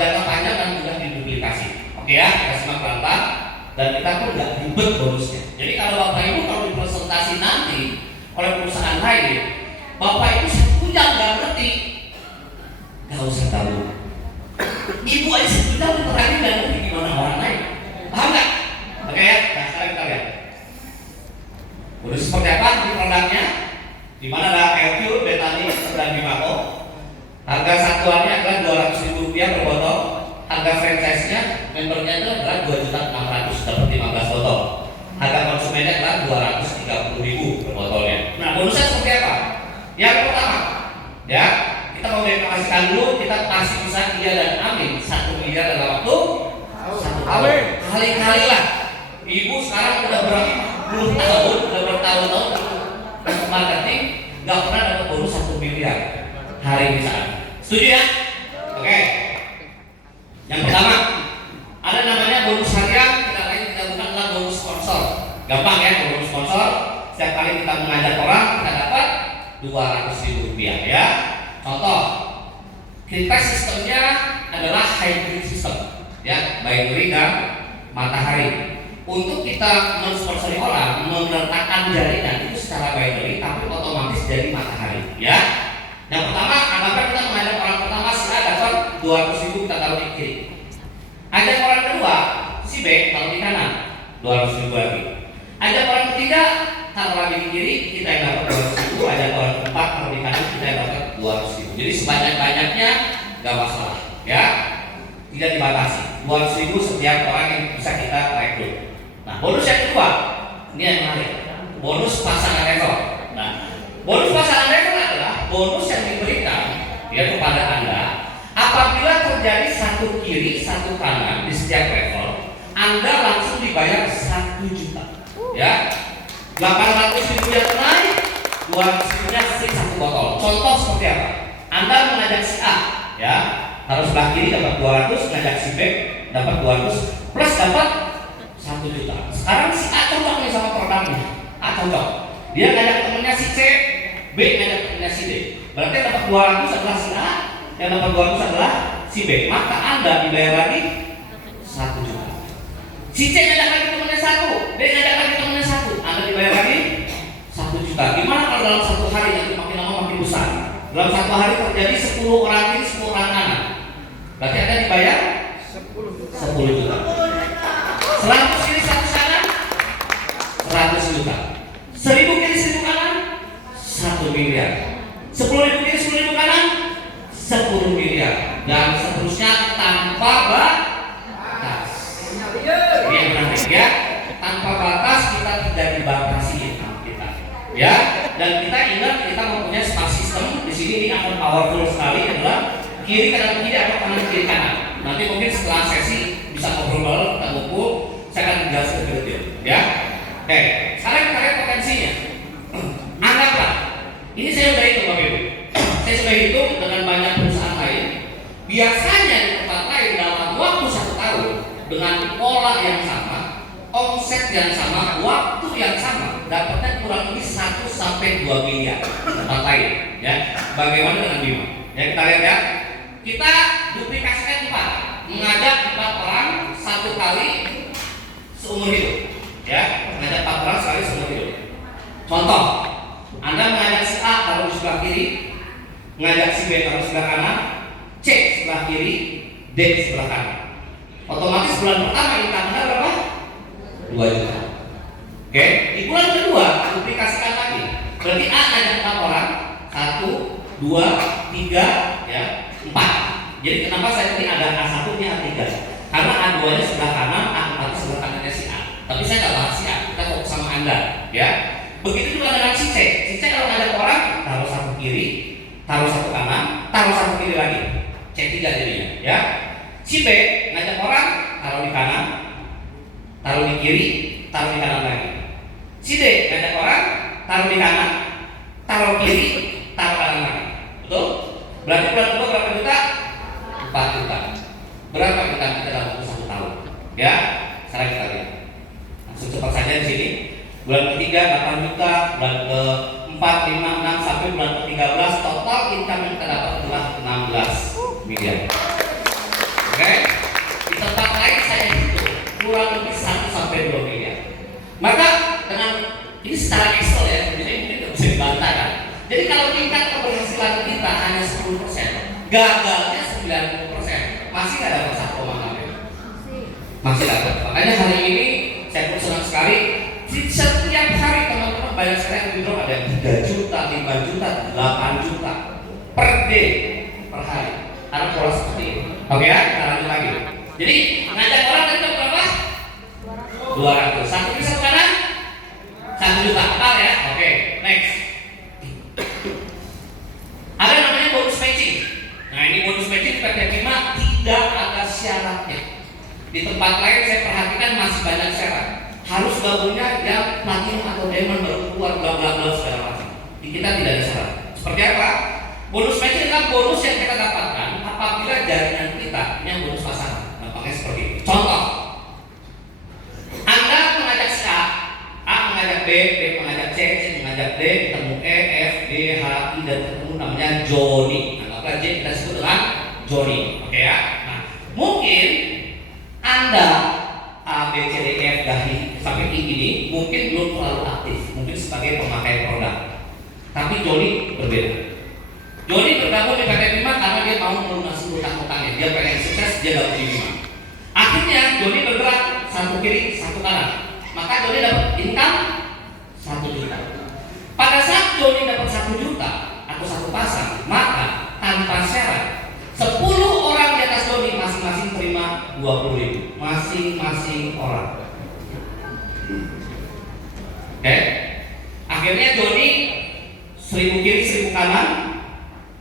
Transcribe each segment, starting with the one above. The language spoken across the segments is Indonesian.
jangka panjang dan mudah diduplikasi. Oke ya, kita simak pelan-pelan dan kita pun nggak ribet bonusnya. Jadi kalau Bapak Ibu kalau dipresentasi nanti oleh perusahaan lain, Bapak Ibu satu jam nggak ngerti, nggak usah tahu. Ibu aja satu jam diterangin nggak ngerti gimana orang lain, paham nggak? Oke ya, nah sekarang kita lihat. Bonus seperti apa di produknya? Di mana ada LQ, Betani, dan Bimako. Harga satuannya adalah Rp200.000 per botol. Harga franchise-nya, membernya itu adalah Rp2.600.000 dapat 15 botol. Harga konsumennya adalah Rp230.000 per botolnya. Nah, bonusnya seperti apa? Yang pertama, ya, kita mau deklarasikan dulu, kita pasti bisa iya dan amin 1 miliar dalam waktu 1 tahun. Kali-kali lah. Ibu sekarang udah berapa puluh tahun, udah bertahun-tahun untuk marketing, nggak pernah dapat bonus 1 miliar hari ini saat. Setuju ya? Oke. Yang pertama, ada namanya bonus harian, kita bukanlah bonus sponsor. Gampang ya, bonus sponsor. Setiap kali kita mengajak orang, kita dapat Rp200.000 ya. Contoh, kita sistemnya adalah hybrid system, ya, binary dan matahari. Untuk kita mensponsori orang, meletakkan jaringan itu secara binary, tapi otomatis dari matahari, ya. Yang pertama, anggapnya kita mengajak orang pertama si A dapat 200.000 kita taruh di kiri. Ajak orang kedua si B taruh di kanan 200.000 lagi. Ajak orang ketiga taruh lagi di kiri, kita yang dapat 200.000. Ajak orang keempat taruh di kanan, kita yang dapat 200.000. Jadi sebanyak-banyaknya nggak masalah, ya. Tidak dibatasi. 200.000 setiap orang yang bisa kita rekrut. Nah, bonus yang kedua, ini yang menarik. Bonus pasangan level. Nah, bonus pasangan level adalah bonus yang diberikan ya kepada Anda apabila terjadi satu kiri, satu kanan di setiap level, Anda langsung dibayar 1 juta. Ya, 800.000 yang naik, 200.000-nya free 1 botol. Contoh seperti apa? Anda mengajak si A, ya, harus sebelah kiri dapat 200, mengajak si B dapat 200 plus dapat 1 juta. Sekarang si A cocok nih sama produknya. A cocok. Dia ngajak temennya si C, B ngajak temennya si D. Berarti yang dapat 200 adalah si A, yang dapat 200 adalah si B. Maka Anda dibayar lagi 1 juta. Si C ngajak lagi temennya 1, B ngajak lagi temennya 1, Anda dibayar lagi 1 juta. Gimana kalau dalam 1 hari nanti makin lama makin besar? Dalam 1 hari terjadi 10 orang kiri, 10 orang kanan. Berarti Anda dibayar 10 juta. 100 kiri 100 kanan 100 juta. 1000 kiri 1000 kanan 1 miliar. 10.000 kiri 10.000 kanan 10 miliar. Dan seterusnya tanpa batas. Ini yang menarik ya. Tanpa batas, kita tidak dibatasi income kita. Ya. Dan kita ingat kita mempunyai smart system. Di sini ini akan powerful sekali adalah kiri kanan kiri atau kanan kiri kanan. Nanti mungkin setelah sesi bisa ngobrol, kita ngumpul, saya akan menjelaskan lebih detail, ya. Oke, sekarang kita lihat potensinya. Anggaplah, ini saya sudah hitung Bapak Ibu. Saya sudah hitung dengan banyak perusahaan lain. Biasanya di tempat lain dalam waktu 1 tahun dengan pola yang sama, omset yang sama, waktu yang sama, dapatnya kurang lebih 1 sampai 2 miliar di tempat lain, ya. Bagaimana dengan Bima? Ya kita lihat ya. Kita duplikasikan 4, mengajak 4 orang 1 kali seumur hidup, ya, mengajak 4 orang sekali seumur hidup. Contoh, Anda mengajak si A taruh di sebelah kiri, mengajak si B taruh sebelah kanan, C sebelah kiri, D sebelah kanan. Otomatis bulan pertama income Anda berapa? 2 juta. Oke, di bulan kedua duplikasikan lagi. Berarti A ngajak 4 orang, 1, 2, 3, ya, 4. Jadi kenapa saya ini ada A1 nya A3? Karena A2 nya sebelah kanan, A4 sebelah kanannya si A. Tapi saya nggak bahas si A, kita fokus sama Anda, ya. Begitu juga dengan si C. Si C kalau ngajak orang, taruh 1 kiri, taruh 1 kanan, taruh 1 kiri lagi. C3 jadinya, ya. Si B ngajak orang, taruh di kanan, taruh di kiri, taruh di kanan lagi. Si D ngajak orang, taruh di kanan, taruh kiri, taruh kanan lagi. Betul? Berarti bulan kedua berapa juta? 4 juta. Berapa kita dalam waktu 1 tahun? Ya, sekarang kita lihat. Langsung cepat saja di sini. Bulan ketiga 8 juta, bulan ke-4, 5, 6 sampai bulan ke-13 total income yang kita dapat adalah 16 miliar. Oke. Ini secara Excel ya, jadi mungkin nggak bisa dibantah kan. Jadi kalau tingkat keberhasilan kita hanya 10%, gagalnya 90%, masih nggak dapat 1,6 ya? Masih dapat. Makanya hari ini saya pun senang sekali. Setiap hari teman-teman banyak sekali yang withdraw, ada yang 3 juta, 5 juta, 8 juta per day, per hari. Karena pola seperti ini. Oke ya, kita lanjut lagi. Jadi ngajak orang tadi berapa? 200. Satu kiri satu kanan 1 juta. Hafal ya. Oke, next. Ada namanya bonus matching. Nah ini bonus matching di PT5 tidak ada syaratnya. Di tempat lain saya perhatikan masih banyak syarat. Harus gabungnya yang platinum atau diamond baru keluar bla bla bla segala macam. Di kita tidak ada syarat. Seperti apa? Bonus matching adalah bonus yang kita dapatkan apabila jaringan kita yang bonus pasangan. Nampaknya seperti ini. Contoh, Anda mengajak si A mengajak B mengajak C mengajak D, ketemu E, F, G, H, I dan ketemu namanya Joni. Anggaplah J kita sebut dengan Joni. Oke ya. Nah, mungkin Anda A, B, C, D, E, F, G, sampai I ini mungkin belum terlalu aktif, mungkin sebagai pemakai produk. Tapi Joni berbeda. Joni bergabung di PT5 karena dia mau melunasi hutang-hutangnya. Dia pengen sukses, dia dapat 5. Akhirnya Joni bergerak satu kiri, satu kanan. Maka Joni dapat income 1 juta. Pada saat Joni dapat 1 juta atau satu pasang, maka tanpa syarat 10 orang di atas Joni masing-masing terima 20.000 masing-masing orang. Oke. Akhirnya Joni 1000 kiri 1000 kanan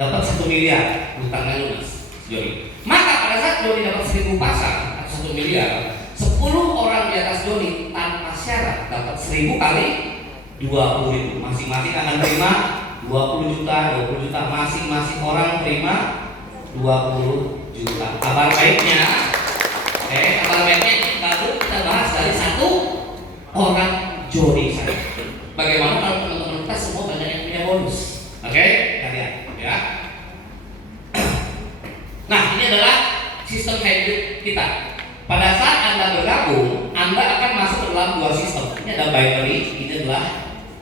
dapat 1 miliar hutangnya lunas Joni. Maka pada saat Joni dapat 1000 pasang atau 1 miliar, 10 orang di atas Joni tanpa syarat dapat 1000 kali 20.000 masing-masing akan terima 20 juta, 20 juta masing-masing orang terima 20 juta. Kabar baiknya, kabar baiknya baru kita bahas dari 1 orang Joni saja. Bagaimana kalau teman-teman kita semua banyak yang punya bonus? Oke, kalian ya. Nah, ini adalah sistem hybrid kita. Pada saat Anda bergabung, Anda akan masuk ke dalam 2 sistem. Ini ada binary, ini adalah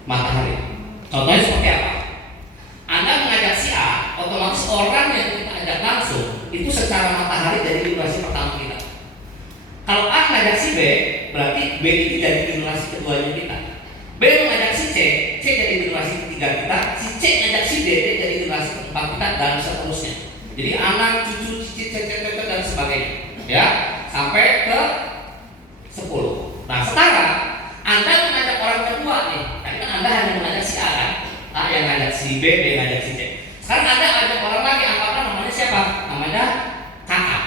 matahari. Contohnya seperti apa? Anda mengajak si A, otomatis orang yang kita ajak langsung itu secara matahari dari generasi pertama kita. Kalau A mengajak si B, berarti B itu jadi generasi keduanya kita. B mengajak si C, C jadi generasi ketiga kita, si C mengajak si D, D jadi generasi keempat kita dan seterusnya. Jadi anak, cucu, cicit, dan sebagainya, ya, sampai ke 10. Nah, sekarang Anda mengajak orang kedua nih. Tadi kan Anda hanya mengajak si A kan? A yang ngajak si B, B yang ngajak si C. Sekarang Anda ajak orang lagi, apakah namanya siapa? Namanya kakak.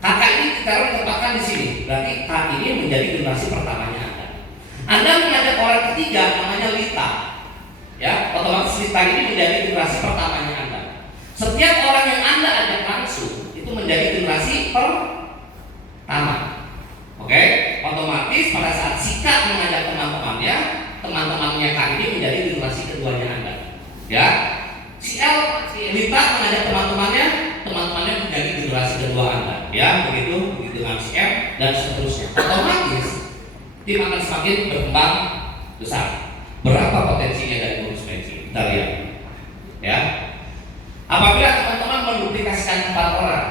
Kakak ini kita tempatkan di sini. Berarti kakak ini menjadi generasi pertamanya Anda. Anda mengajak orang ketiga namanya Lita. Ya, otomatis Lita ini menjadi generasi pertamanya Anda. Setiap orang yang Anda ajak langsung itu menjadi generasi pertama. Oke, otomatis pada saat si K mengajak teman-temannya, teman-temannya K ini menjadi generasi keduanya Anda. Ya, si L, si Lita mengajak teman-temannya, teman-temannya menjadi generasi kedua Anda. Ya, begitu dengan si M dan seterusnya. Otomatis tim akan semakin berkembang besar. Berapa potensinya dari bonus matching? Kita lihat. Ya. Apabila teman-teman menduplikasikan 4 orang,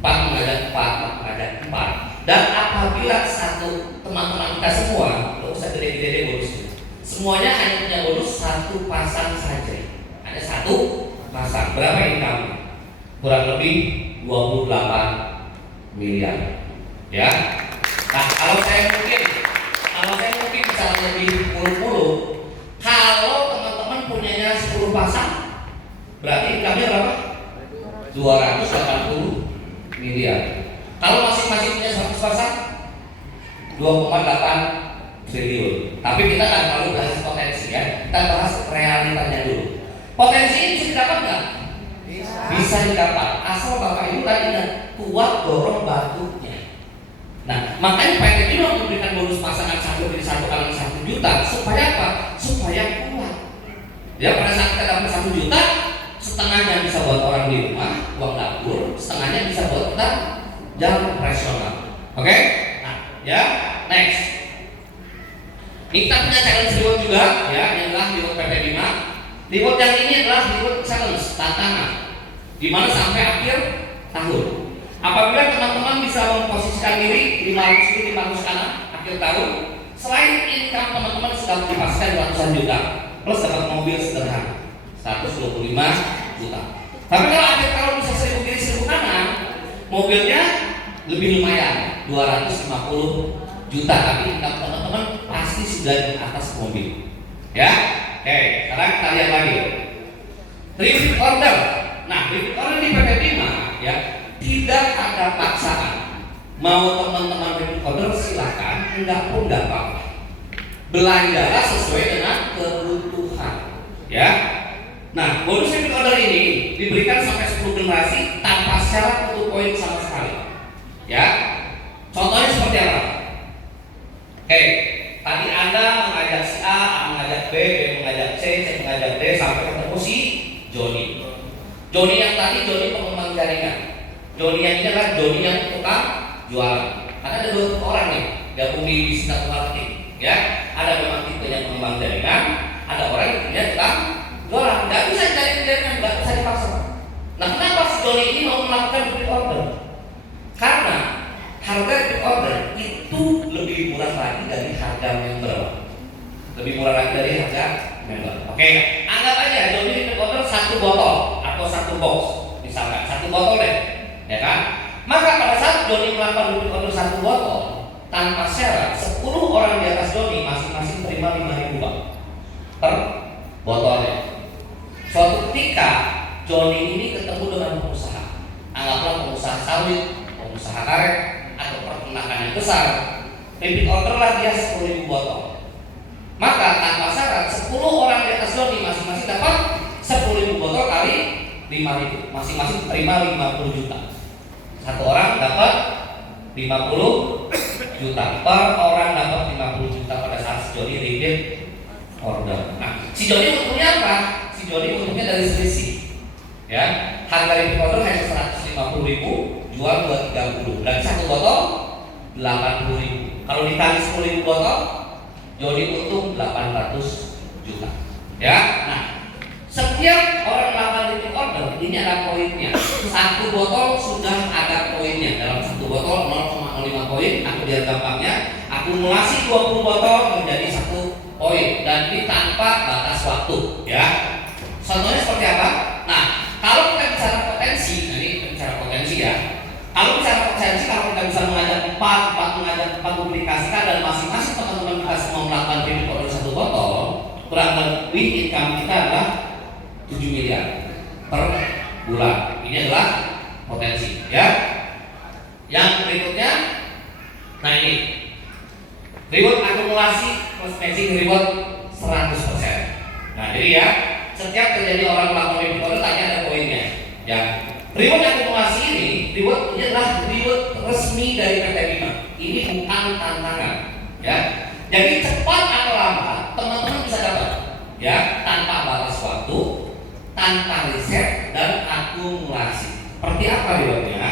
4 mengajak 4, dan apabila satu teman-teman kita semua, nggak usah gede-gede bonusnya, semuanya hanya punya bonus 1 pasang saja, hanya 1 pasang. Berapa income? Kurang lebih 28 miliar. Ya. Nah, kalau saya mungkin bisa lebih puluh-puluh. Kalau teman-teman punyanya 10 pasang, berarti income-nya berapa? 280 miliar. Kalau masing-masing punya 100 pasang, 2,8 triliun. Tapi kita kan kalau bahas potensi ya, kita bahas realitanya dulu. Potensi ini bisa didapat nggak? Bisa didapat. Asal Bapak Ibu tadi kuat dorong batunya. Nah, makanya PT juga memberikan bonus pasangan 1 dari 1 kali 1 juta supaya apa? Supaya kuat. Ya, pada saat kita dapat 1 juta, setengahnya bisa buat orang di rumah, uang dapur, setengahnya bisa buat kita jalan operasional. Oke? Nah, ya, next. Ini kita punya challenge reward juga, ya, ini adalah reward PP5. Reward yang ini adalah reward challenge, tantangan, dimana sampai akhir tahun. Apabila teman-teman bisa memposisikan diri 500 kiri 500 kanan akhir tahun, selain income teman-teman sudah dipastikan ratusan juta, plus dapat mobil sederhana 125 juta. Tapi kalau akhir tahun bisa 1000 kiri 1000 kanan, mobilnya lebih lumayan 250 juta, tapi income teman-teman pasti sudah di atas mobil. Ya, oke. Sekarang kita lihat lagi repeat order. Nah, repeat order di PP5 ya tidak ada paksaan. Mau teman-teman repeat order silakan, enggak pun enggak apa-apa. Belanjalah sesuai dengan kebutuhan. Ya. Nah, bonus repeat order ini diberikan sampai 10 generasi tanpa syarat untuk poin sama sekali. Ya. Contohnya seperti apa? Oke, tadi Anda mengajak si A mengajak B mengajak C mengajak D sampai ketemu si Joni. Joni yang tadi Joni pengembang jaringan. Joni yang ini adalah Joni yang tukang jualan. Karena ada 2 orang nih gabung di bisnis marketing. Ya, ada memang tipenya pengembang jaringan, ada orang yang punya tukang jualan. Nggak bisa jaringan, nggak bisa dipaksa. Nah, kenapa si Joni ini mau melakukan repeat order? Karena harga repeat order itu lebih murah lagi dari harga member. Lebih murah lagi dari harga member. Oke, anggap aja Joni repeat order 1 botol atau 1 box, misalkan 1 botol deh, ya kan? Maka pada saat Joni melakukan repeat order 1 botol tanpa syarat, 10 orang di atas Joni masing-masing terima 5.000 Bang per botolnya. Suatu ketika Joni ini ketemu dengan pengusaha, anggaplah pengusaha sawit, pengusaha karet, atau peternakan yang besar, repeat order lah dia 10.000 botol. Maka tanpa syarat 10 orang di atas Joni masing-masing dapat 10.000 botol kali 5.000, masing-masing terima 50 juta. Satu orang dapat 50 juta, per orang dapat 50 juta pada saat si Joni repeat order. Nah, si Joni untungnya apa? Si Joni untungnya dari selisih. Ya, harga repeat order hanya 150.000, jual 230, dan 1 botol 80.000. Kalau dikali 10.000 botol, Joni untung 800 juta. Ya, nah setiap orang melakukan repeat order ini ada poinnya. 1 botol sudah ada poinnya. Dalam 1 botol 0,05 poin. Aku biar gampangnya, akumulasi 20 botol menjadi 1 poin, dan ini tanpa batas waktu. Ya, contohnya seperti apa? Nah, kalau kita bicara potensi, nah ini kita bicara potensi ya. Kalau bicara potensi, kalau kita bisa mengajak 4 publikasikan dan masing-masing teman-teman kita semua melakukan repeat order 1 botol, kurang lebih income kita adalah 7 miliar per bulan. Ini adalah potensi, ya. Yang berikutnya, nah ini reward akumulasi plus matching reward 100%. Nah, jadi ya, setiap terjadi orang melakukan repeat order tanya ada poinnya. Ya, reward akumulasi ini, reward ini adalah reward resmi dari PT5. Ini bukan tantangan, ya. Jadi cepat atau lambat teman-teman bisa dapat, ya, tanpa batas waktu, tanpa riset dan akumulasi. Seperti apa rewardnya?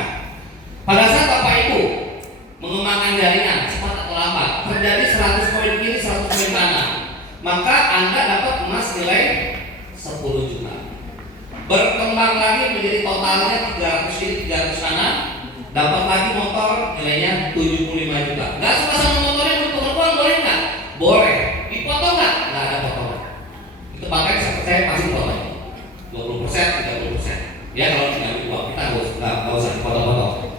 Pada saat Bapak Ibu mengembangkan jaringan cepat atau lambat, terjadi 100 poin kiri 100 poin kanan, maka Anda dapat emas nilai 10 juta. Berkembang lagi menjadi totalnya 300 kiri 300 kanan, dapat lagi motor nilainya 75 juta. Gak suka sama motornya, bertukar uang boleh nggak? Boleh. Dipotong nggak? Nggak ada potong. Itu makanya saya pasti potong 20%, 30%. Ya, kalau tidak uang kita nggak usah dipotong-potong.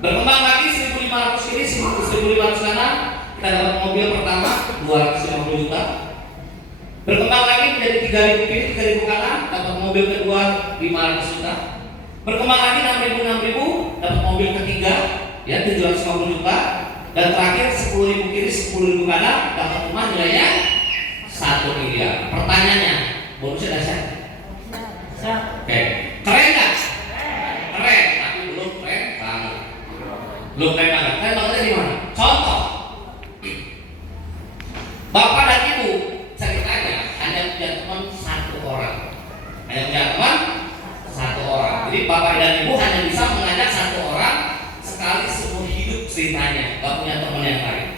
Berkembang lagi 1.500 kiri 1.500 kanan, kita dapat mobil pertama 250 juta. Berkembang lagi menjadi 3.000 kiri 3.000 kanan, dapat mobil kedua 500 juta. Berkembang lagi 6.000 dapat mobil ketiga ya 750 juta. Dan terakhir 10.000 kiri 10.000 kanan, dapat rumah nilainya 1 miliar. Pertanyaannya, bonusnya dahsyat? Oke, keren nggak? Keren, tapi belum keren banget. Belum keren banget. Keren bangetnya di mana? Contoh, Bapak dan Ibu ceritanya hanya punya teman 1 orang. Hanya punya teman 1 orang. Jadi Bapak dan Ibu hanya bisa mengajak 1 orang sekali seumur hidup ceritanya. Gak punya teman yang lain.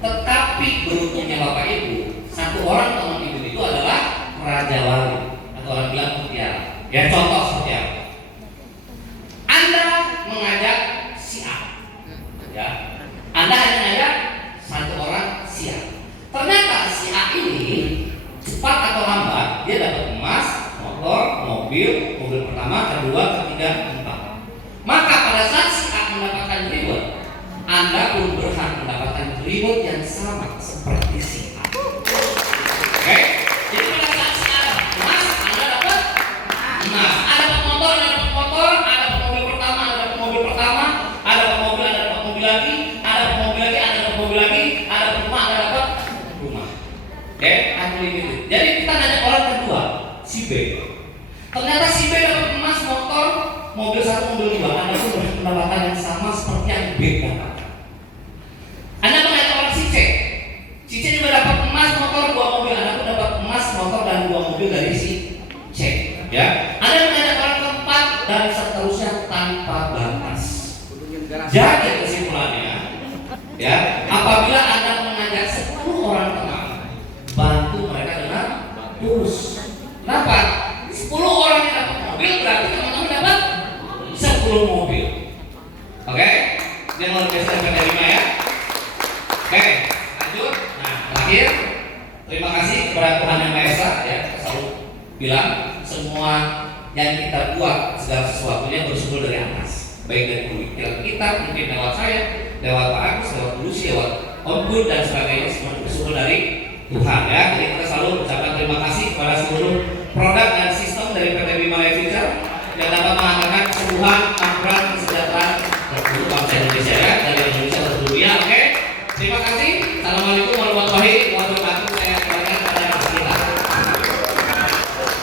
Tetapi beruntungnya Bapak Ibu, Anda pun berhak mendapatkan reward yang sama seperti si A. Oke? Jadi pada saat si A dapat emas, Anda dapat emas. Ada dapat motor, ada dapat motor, ada dapat mobil pertama, ada dapat mobil pertama, ada dapat mobil, ada dapat mobil lagi, ada dapat mobil lagi, ada dapat mobil lagi, ada dapat rumah, ada dapat rumah. Oke? Unlimited. Jadi kita nanya orang kedua, si B. Ternyata si B dapat emas, motor, mobil 1, mobil 2. Anda pun berhak mendapatkan yang sama seperti yang B dapatkan. Anda menanya orang si C. Si C juga dapat emas, motor, 2 mobil. Anda pun dapat emas, motor, dan 2 mobil dari si C. Ya. Anda menanya orang keempat dan seterusnya tanpa batas. Jadi kesimpulannya, ya, apabila Anda mengajak 10 orang teman, bantu mereka dengan tulus. Kenapa? 10 orang yang dapat mobil berarti teman-teman dapat 10 mobil. Oke? Jangan lupa PT 5 ya. Oke, lanjut. Nah, terakhir, terima kasih kepada Tuhan Yang Maha Esa ya. Saya selalu bilang semua yang kita buat segala sesuatunya bersumber dari atas. Baik dari pemikiran kita, mungkin lewat saya, lewat Pak Agus, lewat Lucy, lewat Om Gun dan sebagainya, semua bersumber dari Tuhan ya. Jadi kita selalu ucapkan terima kasih kepada seluruh produk dan sistem dari PT Bima Life Future yang dapat menghantarkan kesembuhan, kemakmuran, kesejahteraan untuk bangsa Indonesia ya, dari Indonesia ke dunia. Oke, terima kasih. Assalamualaikum warahmatullahi wabarakatuh.